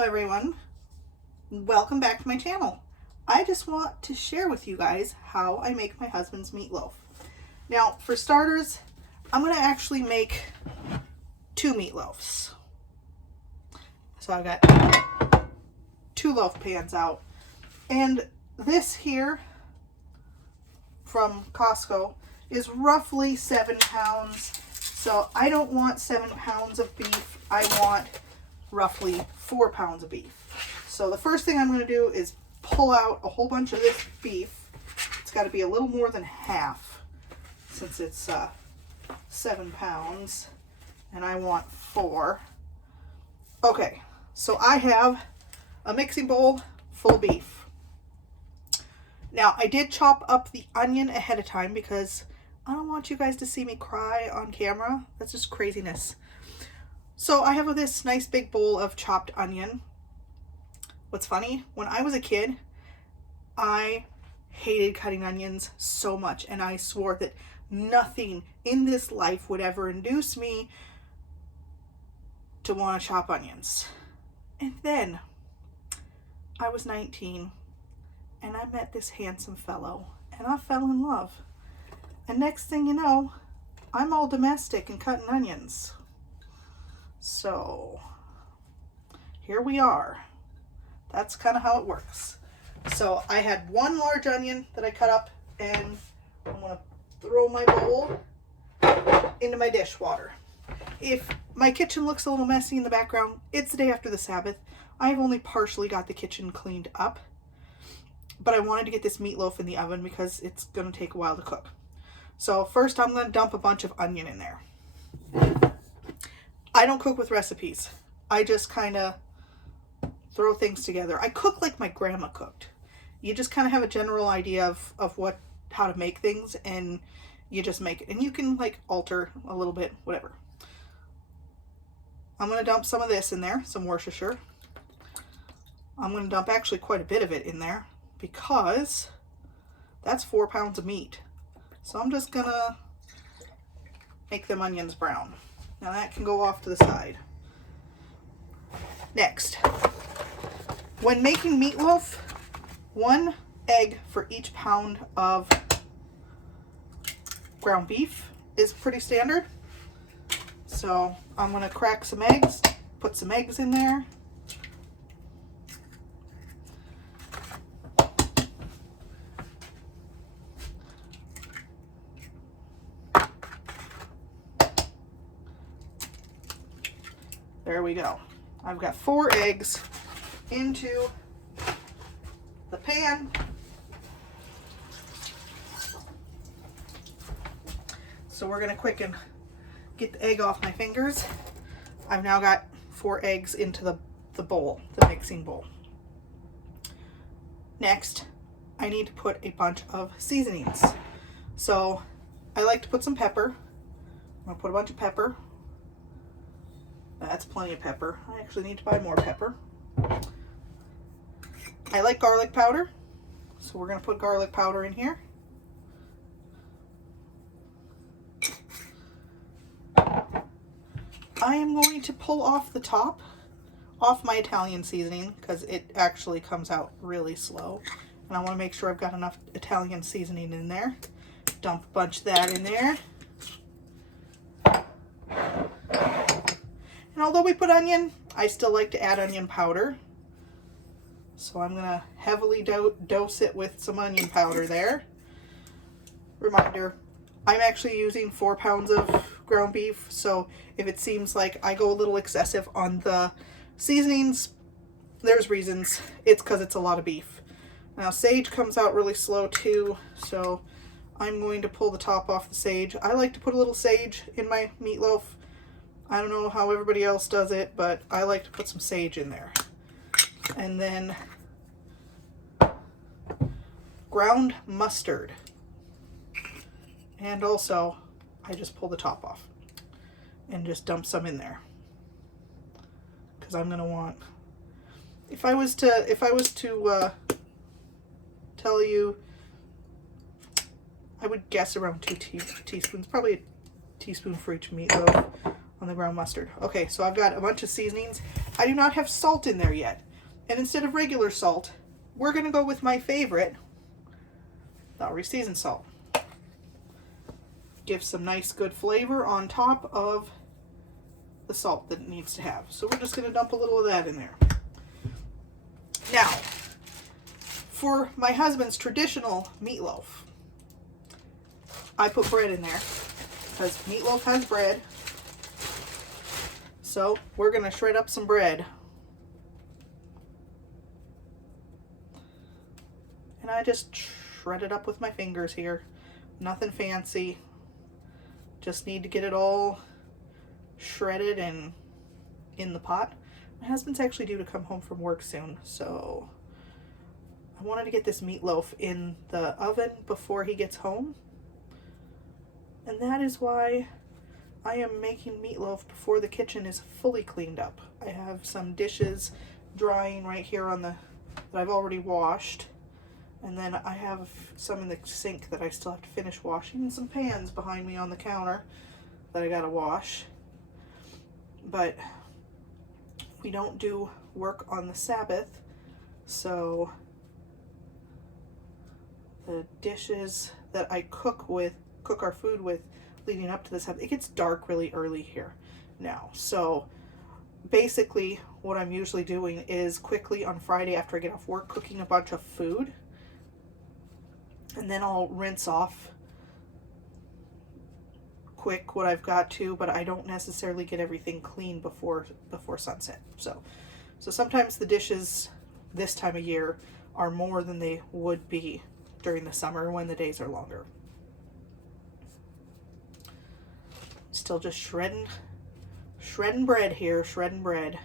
Hello everyone, welcome back to my channel. I just want to share with you guys how I make my husband's meatloaf. Now for starters, I'm going to actually make 2 meatloafs. So I've got 2 loaf pans out, and this here from Costco is roughly 7 pounds. So I don't want 7 pounds of beef, I want roughly 4 pounds of beef. So the first thing I'm going to do is pull out a whole bunch of this beef. It's got to be a little more than half since it's 7 pounds and I want 4. Okay, so I have a mixing bowl full of beef. Now I did chop up the onion ahead of time because I don't want you guys to see me cry on camera. That's just craziness. So I have this nice big bowl of chopped onion. What's funny, when I was a kid, I hated cutting onions so much, and I swore that nothing in this life would ever induce me to want to chop onions. And then I was 19 and I met this handsome fellow and I fell in love. And next thing you know, I'm all domestic and cutting onions. So here we are. That's kind of how it works. So I had 1 large onion that I cut up, and I'm going to throw my bowl into my dishwater. If my kitchen looks a little messy in the background, it's the day after the Sabbath. I've only partially got the kitchen cleaned up, but I wanted to get this meatloaf in the oven because it's going to take a while to cook. So first I'm going to dump a bunch of onion in there. I don't cook with recipes. I just kind of throw things together. I cook like my grandma cooked. You just kind of have a general idea of how to make things, and you just make it. And you can like alter a little bit, whatever. I'm going to dump some of this in there, some Worcestershire. I'm going to dump actually quite a bit of it in there because that's 4 pounds of meat. So I'm just going to make them onions brown. Now that can go off to the side. Next, when making meatloaf, 1 egg for each pound of ground beef is pretty standard. So I'm going to crack some eggs, put some eggs in there. There we go. I've got 4 eggs into the pan. So we're going to quick and get the egg off my fingers. I've now got 4 eggs into the bowl, the mixing bowl. Next, I need to put a bunch of seasonings. So I like to put some pepper. I'm going to put a bunch of pepper. That's plenty of pepper. I actually need to buy more pepper. I like garlic powder, so we're going to put garlic powder in here. I am going to pull off the top, off my Italian seasoning, because it actually comes out really slow. And I want to make sure I've got enough Italian seasoning in there. Dump a bunch of that in there. And although we put onion, I still like to add onion powder. So I'm going to heavily dose it with some onion powder there. Reminder, I'm actually using 4 pounds of ground beef, so if it seems like I go a little excessive on the seasonings, there's reasons. It's because it's a lot of beef. Now sage comes out really slow too, so I'm going to pull the top off the sage. I like to put a little sage in my meatloaf. I don't know how everybody else does it, but I like to put some sage in there. And then ground mustard. And also, I just pull the top off and just dump some in there. Because I'm going to want, if I was to tell you, I would guess around 2 teaspoons, probably a teaspoon for each meatloaf on the ground mustard. Okay, so I've got a bunch of seasonings. I do not have salt in there yet. And instead of regular salt, we're going to go with my favorite, Lowry seasoned salt. Give some nice good flavor on top of the salt that it needs to have. So we're just going to dump a little of that in there. Now, for my husband's traditional meatloaf, I put bread in there because meatloaf has bread. So we're going to shred up some bread. And I just shred it up with my fingers here. Nothing fancy. Just need to get it all shredded and in the pot. My husband's actually due to come home from work soon, so I wanted to get this meatloaf in the oven before he gets home. And that is why I am making meatloaf before the kitchen is fully cleaned up. I have some dishes drying right here on the that I've already washed. And then I have some in the sink that I still have to finish washing, and some pans behind me on the counter that I gotta wash. But we don't do work on the Sabbath, so the dishes that I cook our food with leading up to the Sabbath, it gets dark really early here now. So basically what I'm usually doing is quickly on Friday after I get off work cooking a bunch of food. And then I'll rinse off quick what I've got to, but I don't necessarily get everything clean before sunset. So sometimes the dishes this time of year are more than they would be during the summer when the days are longer. Still just shredding bread here, shredding bread.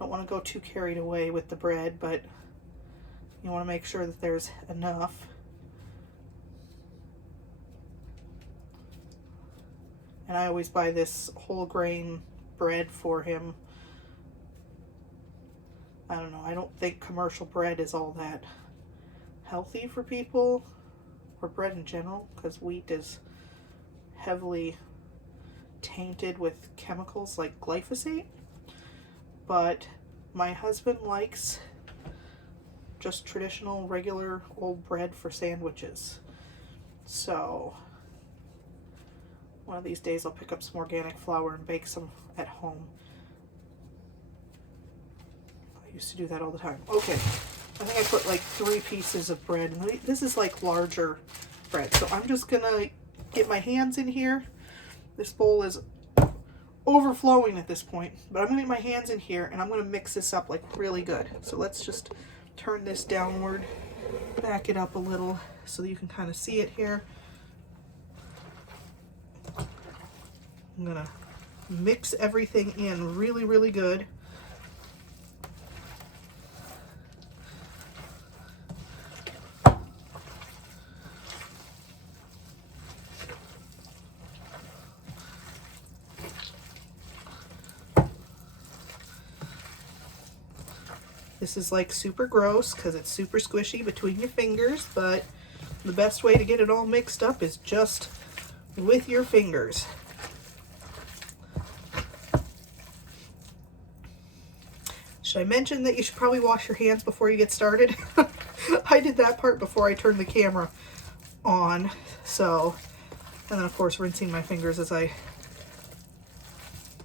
Don't want to go too carried away with the bread, but you want to make sure that there's enough. And I always buy this whole grain bread for him. I don't know, I don't think commercial bread is all that healthy for people, or bread in general, because wheat is heavily tainted with chemicals like glyphosate. But my husband likes just traditional, regular, old bread for sandwiches. So one of these days I'll pick up some organic flour and bake some at home. I used to do that all the time. Okay, I think I put like 3 pieces of bread, and this is like larger bread. So I'm just gonna get my hands in here. This bowl is overflowing at this point, but I'm gonna get my hands in here and I'm gonna mix this up like really good. So let's just turn this downward, back it up a little so that you can kind of see it here. I'm gonna mix everything in really, really good. This is like super gross because it's super squishy between your fingers, but the best way to get it all mixed up is just with your fingers. Should I mention that you should probably wash your hands before you get started? I did that part before I turned the camera on. So, and then of course rinsing my fingers as I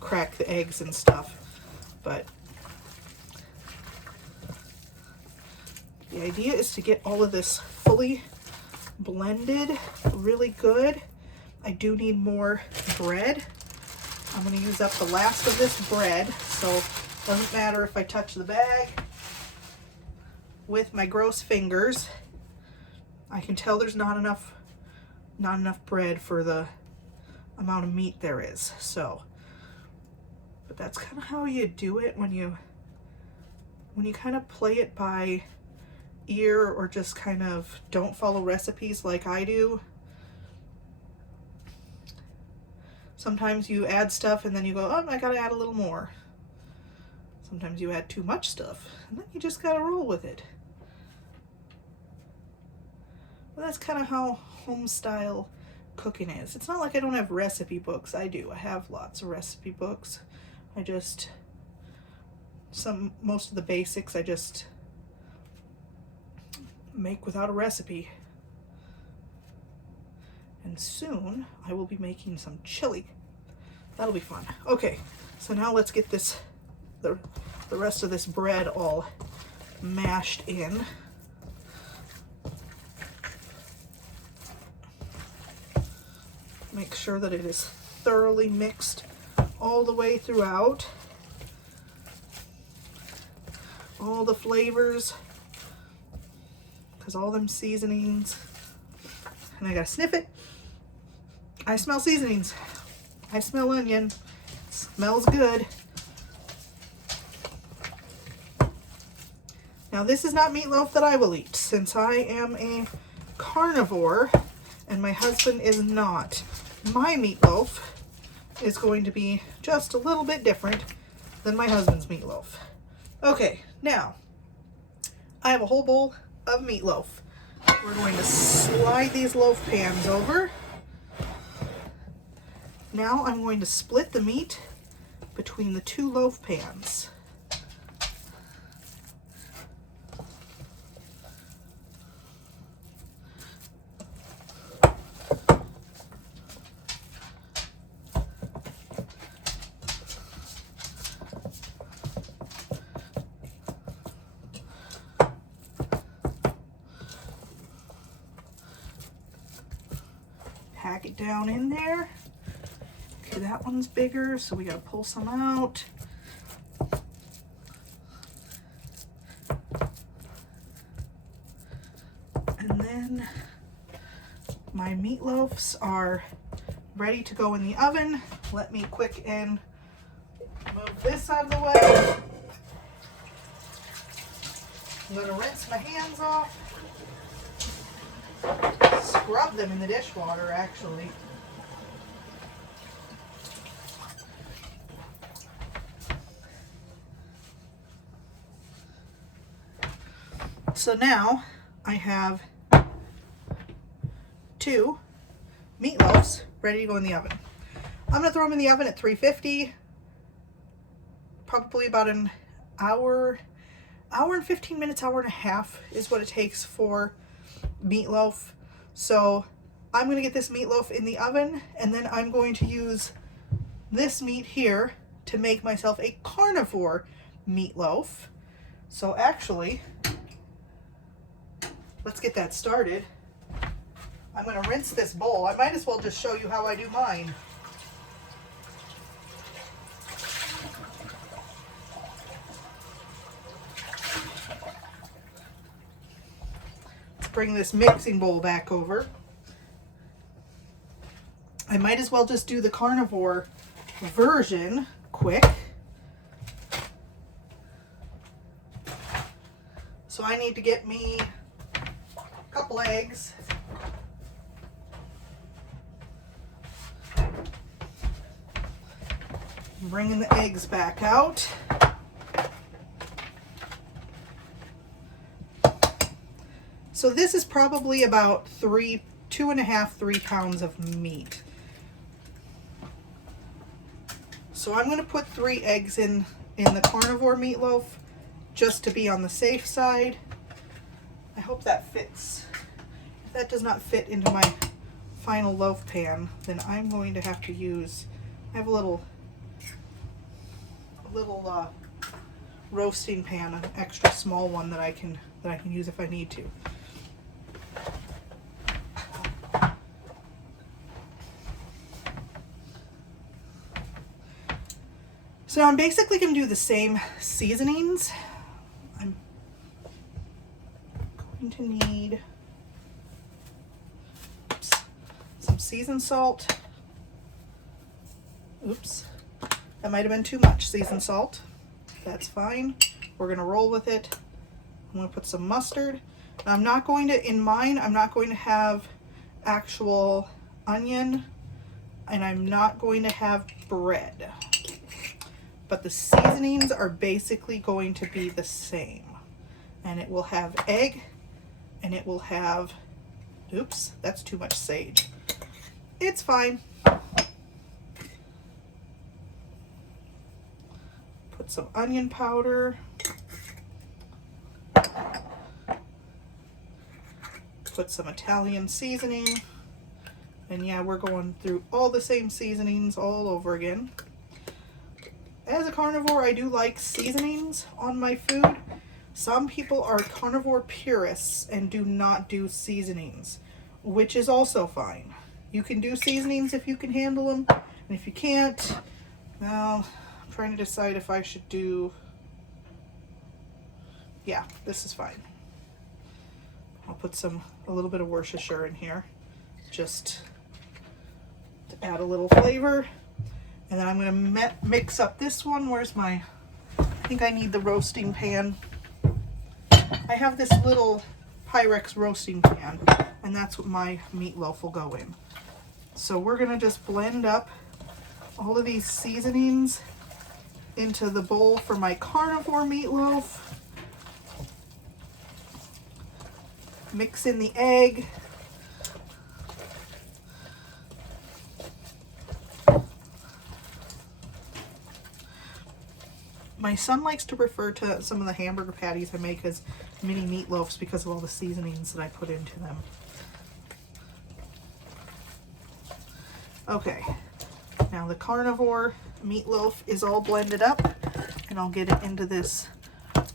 crack the eggs and stuff. But the idea is to get all of this fully blended really good. I do need more bread. I'm going to use up the last of this bread, so it doesn't matter if I touch the bag with my gross fingers. I can tell there's not enough bread for the amount of meat there is. So, but that's kind of how you do it when you kind of play it by ear, or just kind of don't follow recipes like I do. Sometimes you add stuff and then you go, oh, I gotta add a little more. Sometimes you add too much stuff and then you just gotta roll with it. Well, that's kind of how home style cooking is. It's not like I don't have recipe books. I do. I have lots of recipe books. I just most of the basics I just make without a recipe. And soon I will be making some chili. That'll be fun. Okay, so now let's get this, the rest of this bread all mashed in. Make sure that it is thoroughly mixed all the way throughout. All the flavors, because all them seasonings, and I gotta sniff it. I smell seasonings. I smell onion. It smells good. Now this is not meatloaf that I will eat, since I am a carnivore and my husband is not. My meatloaf is going to be just a little bit different than my husband's meatloaf. Okay, now I have a whole bowl of meatloaf. We're going to slide these loaf pans over. Now I'm going to split the meat between the two loaf pans. Pack it down in there. Okay, that one's bigger, so we gotta pull some out. And then my meatloafs are ready to go in the oven. Let me quick and move this out of the way. I'm gonna rinse my hands off. Scrub them in the dishwater, actually. So now I have 2 meatloaves ready to go in the oven. I'm gonna throw them in the oven at 350, probably about an hour and 15 minutes, hour and a half is what it takes for meatloaf. So I'm gonna get this meatloaf in the oven, and then I'm going to use this meat here to make myself a carnivore meatloaf. So actually, let's get that started. I'm gonna rinse this bowl. I might as well just show you how I do mine. Bring this mixing bowl back over. I might as well just do the carnivore version quick. So I need to get me a couple eggs. Bringing the eggs back out. So this is probably about 2.5, 3 pounds of meat. So I'm going to put 3 eggs in the carnivore meatloaf just to be on the safe side. I hope that fits. If that does not fit into my final loaf pan, then I'm going to have to use, I have a little roasting pan, an extra small one that I can use if I need to. So I'm basically going to do the same seasonings. I'm going to need some seasoned salt. Oops, that might have been too much seasoned salt. That's fine. We're going to roll with it. I'm going to put some mustard. Now I'm not going to, in mine, I'm not going to have actual onion, and I'm not going to have bread. But the seasonings are basically going to be the same. And it will have egg, and it will have, oops, that's too much sage. It's fine. Put Put some onion powder. Put some Italian seasoning. And yeah, we're going through all the same seasonings all over again. As a carnivore, I do like seasonings on my food. Some people are carnivore purists and do not do seasonings, which is also fine. You can do seasonings if you can handle them, and if you can't, well, I'm trying to decide if I should do, yeah, this is fine. I'll put a little bit of Worcestershire in here, just to add a little flavor. And then I'm going to mix up this one. Where's my, I think I need the roasting pan. I have this little Pyrex roasting pan, and that's what my meatloaf will go in. So we're going to just blend up all of these seasonings into the bowl for my carnivore meatloaf. Mix in the egg. My son likes to refer to some of the hamburger patties I make as mini meatloafs because of all the seasonings that I put into them. Okay, now the carnivore meatloaf is all blended up, and I'll get it into this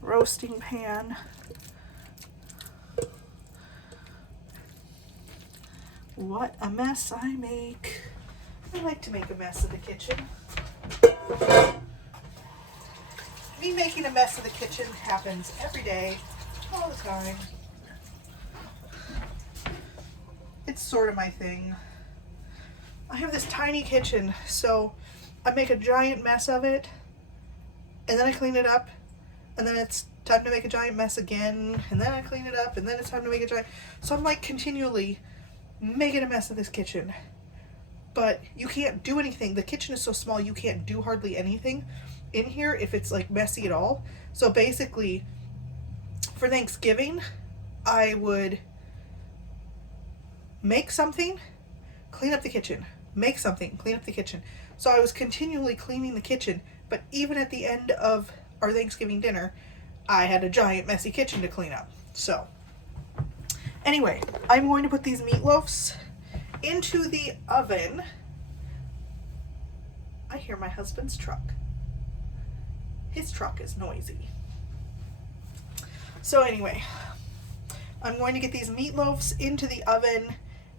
roasting pan. What a mess I make. I like to make a mess of the kitchen. Me making a mess of the kitchen happens every day, all the time. It's sort of my thing. I have this tiny kitchen, so I make a giant mess of it, and then I clean it up, and then it's time to make a giant mess again, and then I clean it up, and then it's time to make a giant... So I'm like continually making a mess of this kitchen. But you can't do anything. The kitchen is so small, you can't do hardly anything in here if it's like messy at all. So basically, for Thanksgiving, I would make something, clean up the kitchen, make something, clean up the kitchen. So I was continually cleaning the kitchen, but even at the end of our Thanksgiving dinner, I had a giant messy kitchen to clean up. So anyway, I'm going to put these meatloafs into the oven. I hear my husband's truck. His truck is noisy. So anyway, I'm going to get these meatloafs into the oven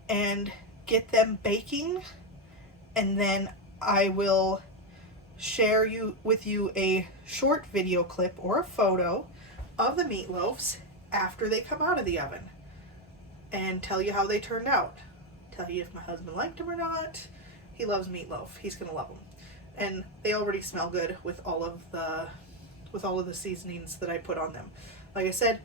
and get them baking, and then I will share with you a short video clip or a photo of the meatloafs after they come out of the oven and tell you how they turned out. Tell you if my husband liked them or not. He loves meatloaf. He's gonna love them. And they already smell good with all of the seasonings that I put on them. Like I said,